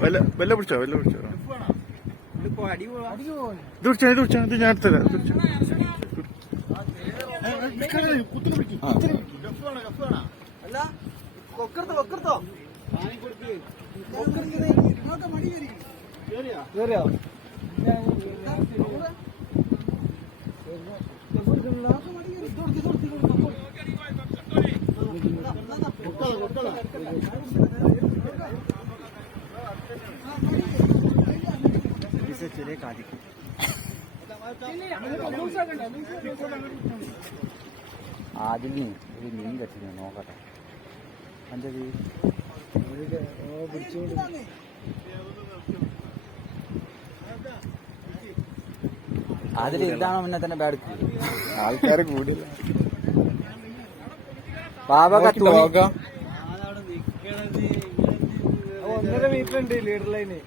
വെല്ല പിടിച്ചോ ഇത് പിടിച്ചാ ഇത് ഞാൻ എടുത്തരാം ചെറിയ കാതിക്കും ആദ്യം ഒരു മീൻ കെട്ടില്ല നോക്കട്ടെ എന്തത് അതിൽ ഇതാണോ മുന്നേ തന്നെ ബാഡ് ആൾക്കാരെ കൂടില്ല വീട്ടിലുണ്ട് ലീഡർ ലൈന്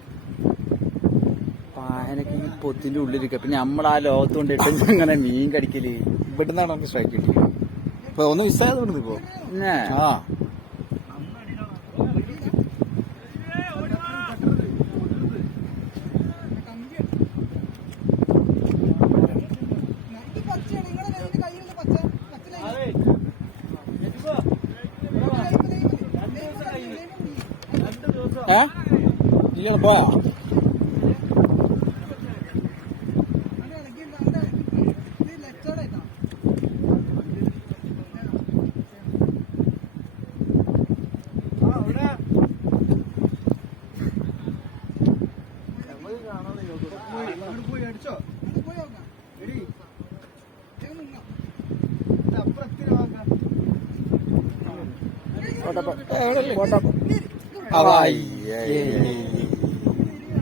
പായനക്ക് ഈ പൊത്തിന്റെ ഉള്ളിലിരിക്ക പിന്നെ നമ്മളാ ലോകത്ത് കൊണ്ടിട്ട് അങ്ങനെ മീൻ കടിക്കല് ഇവിടുന്നാണ് നമുക്ക് സ്ട്രൈക്ക് കിട്ടി ഇപ്പൊ ഒന്ന് മിസ്സായതുകൊണ്ട് ഇപ്പോ ആ ഇല്ല പോയാ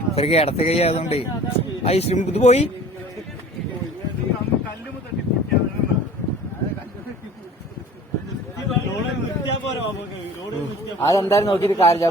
ഇത്രയ്ക്ക് ഇടത്ത് കൈ ആയതുകൊണ്ടേ ഇത് പോയി അതെന്തായാലും നോക്കിയിട്ട് കാര്യം